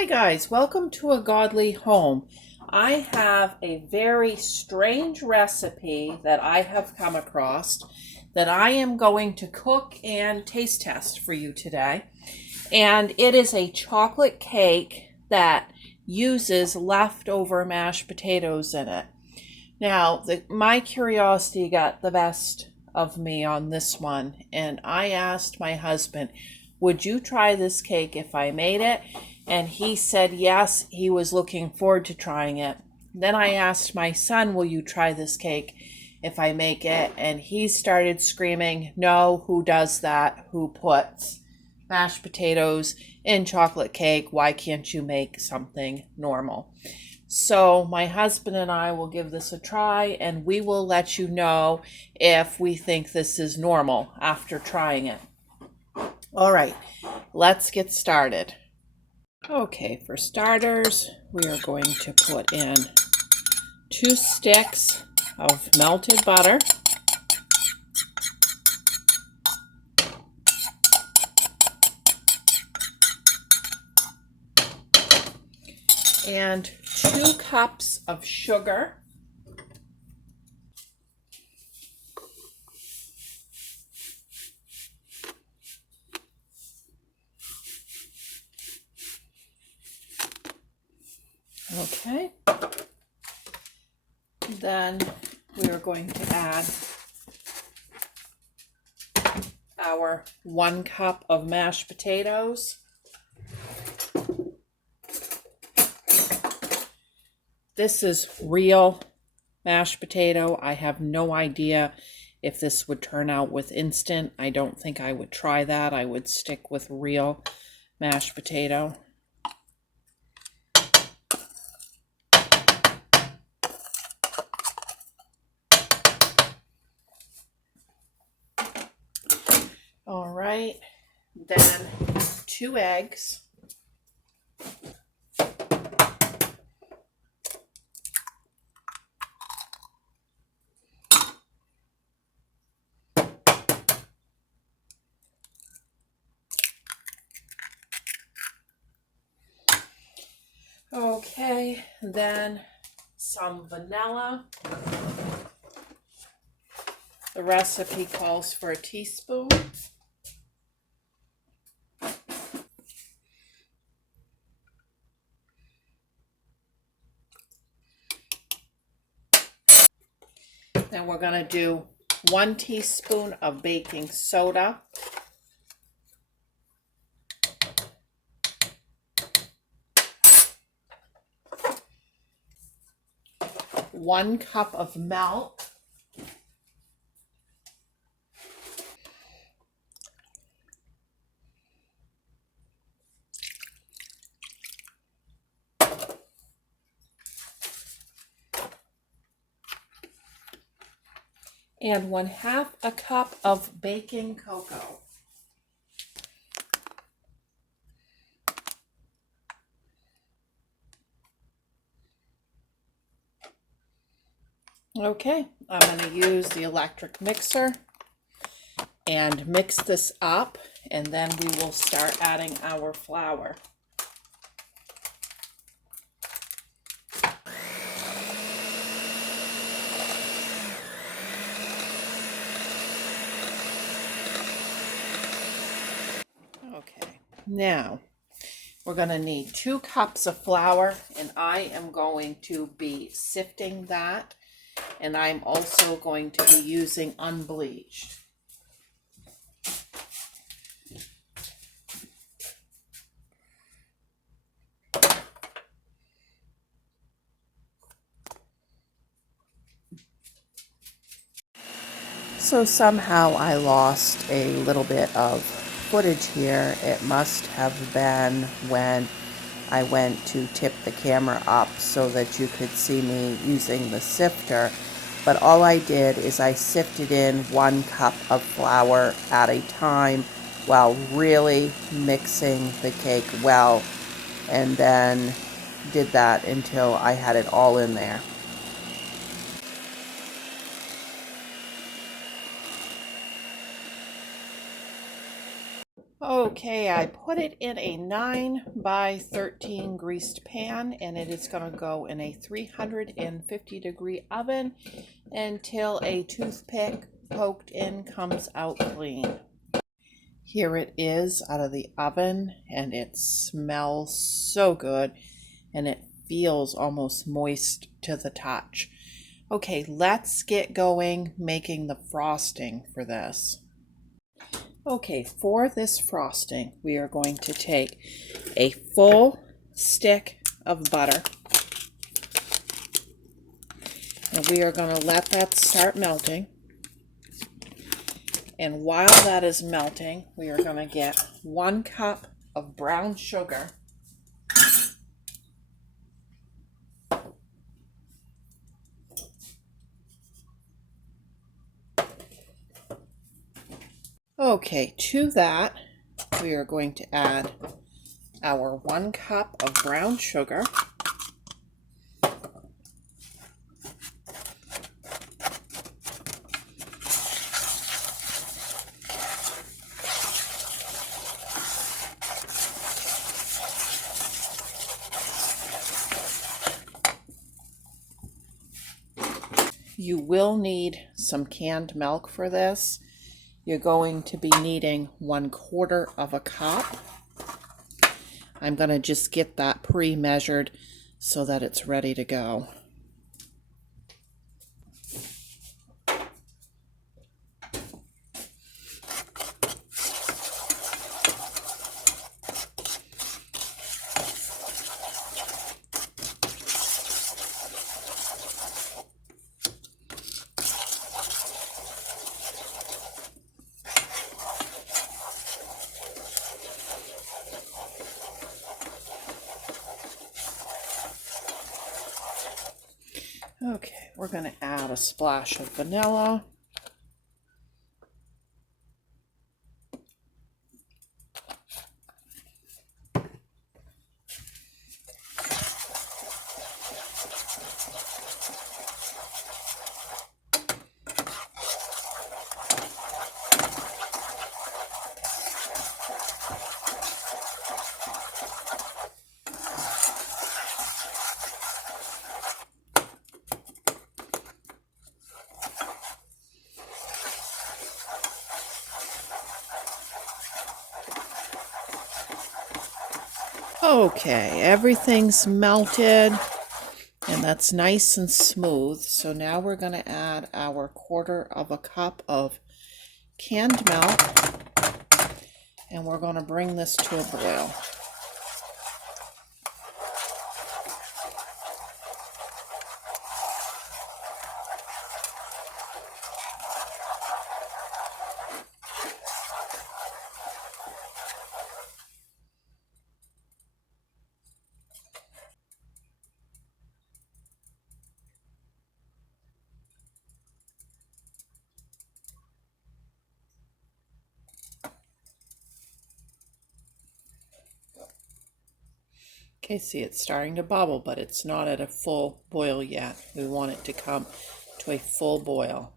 Hi guys, welcome to A Godly Home. I have a very strange recipe that I have come across that I am going to cook and taste test for you today. And it is a chocolate cake that uses leftover mashed potatoes in it. Now, my curiosity got the best of me on this one, and I asked my husband, would you try this cake if I made it? And he said yes, he was looking forward to trying it. Then I asked my son, will you try this cake if I make it? And he started screaming, no, who does that? Who puts mashed potatoes in chocolate cake? Why can't you make something normal? So my husband and I will give this a try, and we will let you know if we think this is normal after trying it. All right, let's get started. Okay, for starters, we are going to put in 2 sticks of melted butter, and 2 cups of sugar, okay. Then we are going to add our 1 cup of mashed potatoes. This is real mashed potato. I have no idea if this would turn out with instant. I don't think I would try that. I would stick with real mashed potato. All right, then 2 eggs. Okay, then some vanilla. The recipe calls for a teaspoon. Then we're going to do 1 teaspoon of baking soda. 1 cup of milk. And 1/2 a cup of baking cocoa. Okay, I'm going to use the electric mixer and mix this up, and then we will start adding our flour. Okay, now we're going to need 2 cups of flour, and I am going to be sifting that, and I'm also going to be using unbleached. So somehow I lost a little bit of footage here. It must have been when I went to tip the camera up so that you could see me using the sifter. But all I did is I sifted in 1 cup of flour at a time while really mixing the cake well, and then did that until I had it all in there. Okay, I put it in a 9 by 13 greased pan, and it is going to go in a 350-degree oven until a toothpick poked in comes out clean. Here it is out of the oven, and it smells so good, and it feels almost moist to the touch. Okay, let's get going making the frosting for this. Okay, for this frosting, we are going to take a full stick of butter, and we are going to let that start melting. And while that is melting, we are going to get 1 cup of brown sugar. Okay, to that, we are going to add our 1 cup of brown sugar. You will need some canned milk for this. You're going to be needing 1/4 of a cup. I'm going to just get that pre-measured so that it's ready to go. Okay, we're going to add a splash of vanilla. Okay, everything's melted and that's nice and smooth. So now we're going to add our 1/4 of a cup of canned milk, and we're going to bring this to a boil. Okay, see, it's starting to bubble, but it's not at a full boil yet. We want it to come to a full boil.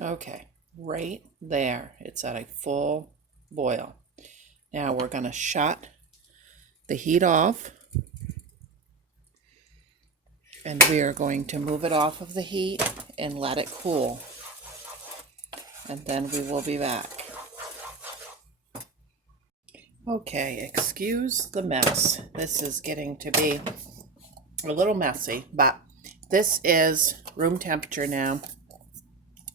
Okay, right there, it's at a full boil. Now we're going to shut the heat off, and we are going to move it off of the heat and let it cool. And then we will be back. Okay, excuse the mess. This is getting to be a little messy, but this is room temperature now,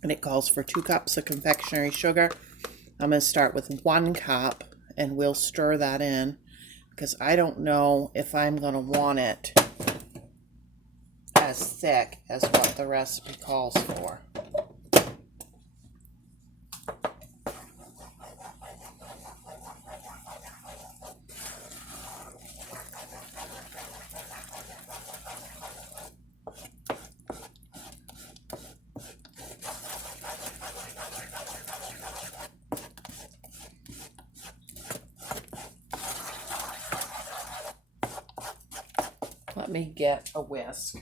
and it calls for 2 cups of confectionery sugar. I'm going to start with 1 cup, and we'll stir that in because I don't know if I'm going to want it as thick as what the recipe calls for. Let me get a whisk.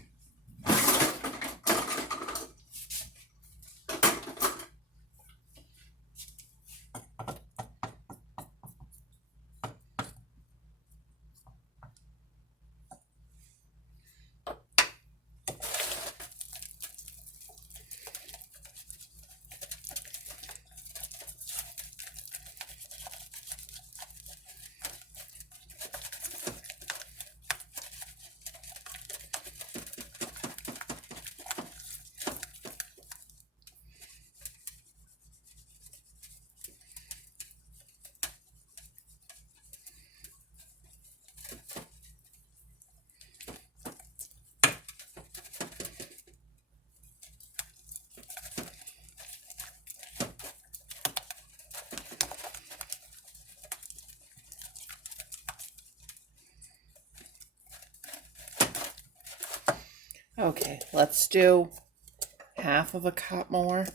Okay, let's do half of a cup more.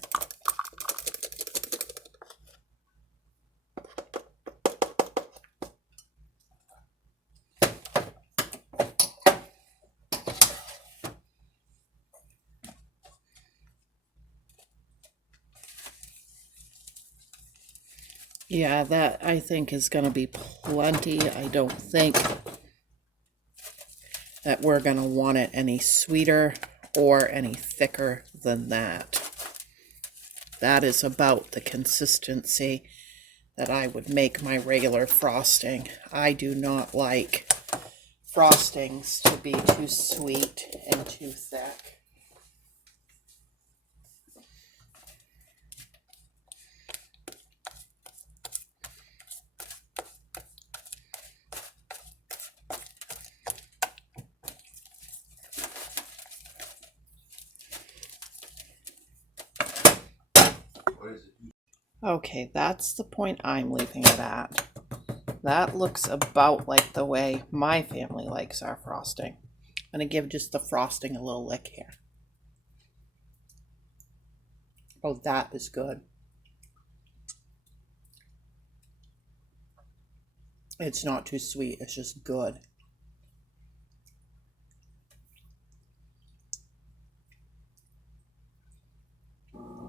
Yeah, that I think is going to be plenty. I don't think that we're going to want it any sweeter or any thicker than that. That is about the consistency that I would make my regular frosting. I do not like frostings to be too sweet and too thick. Okay, that's the point I'm leaving it at. That looks about like the way my family likes our frosting. I'm going to give just the frosting a little lick here. Oh, that is good. It's not too sweet, it's just good.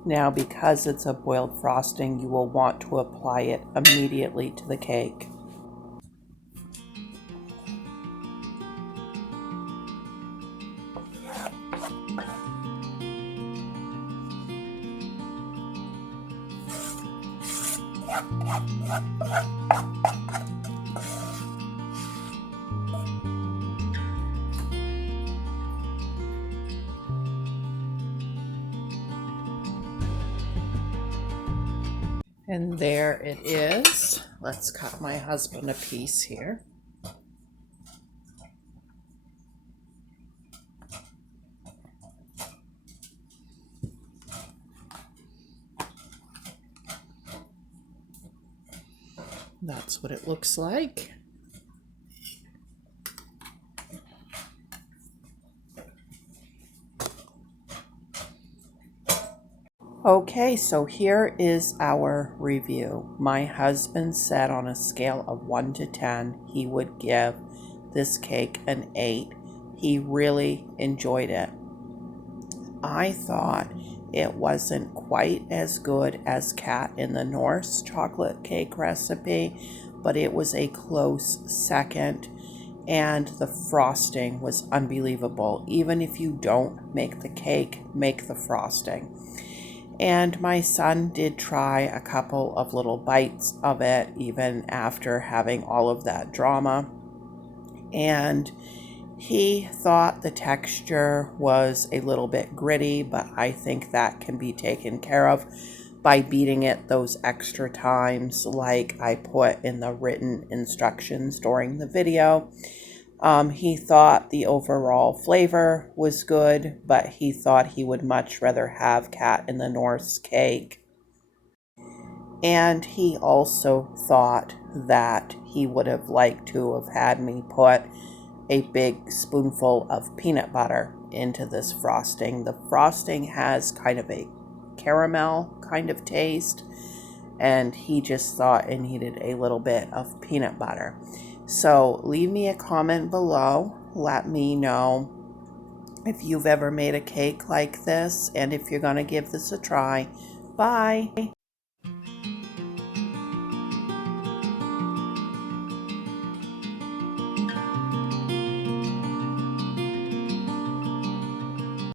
Now, because it's a boiled frosting, you will want to apply it immediately to the cake. And there it is. Let's cut my husband a piece here. That's what it looks like. Okay, so here is our review. My husband said on a scale of 1 to 10, he would give this cake an 8. He really enjoyed it. I thought it wasn't quite as good as Cat in the North's chocolate cake recipe, but it was a close second, and the frosting was unbelievable. Even if you don't make the cake, make the frosting. And my son did try a couple of little bites of it, even after having all of that drama. And he thought the texture was a little bit gritty, but I think that can be taken care of by beating it those extra times like I put in the written instructions during the video. He thought the overall flavor was good, but he thought he would much rather have Cat in the North's cake. And he also thought that he would have liked to have had me put a big spoonful of peanut butter into this frosting. The frosting has kind of a caramel kind of taste, and he just thought it needed a little bit of peanut butter. So leave me a comment below. let me know if you've ever made a cake like this and if you're going to give this a try. Bye.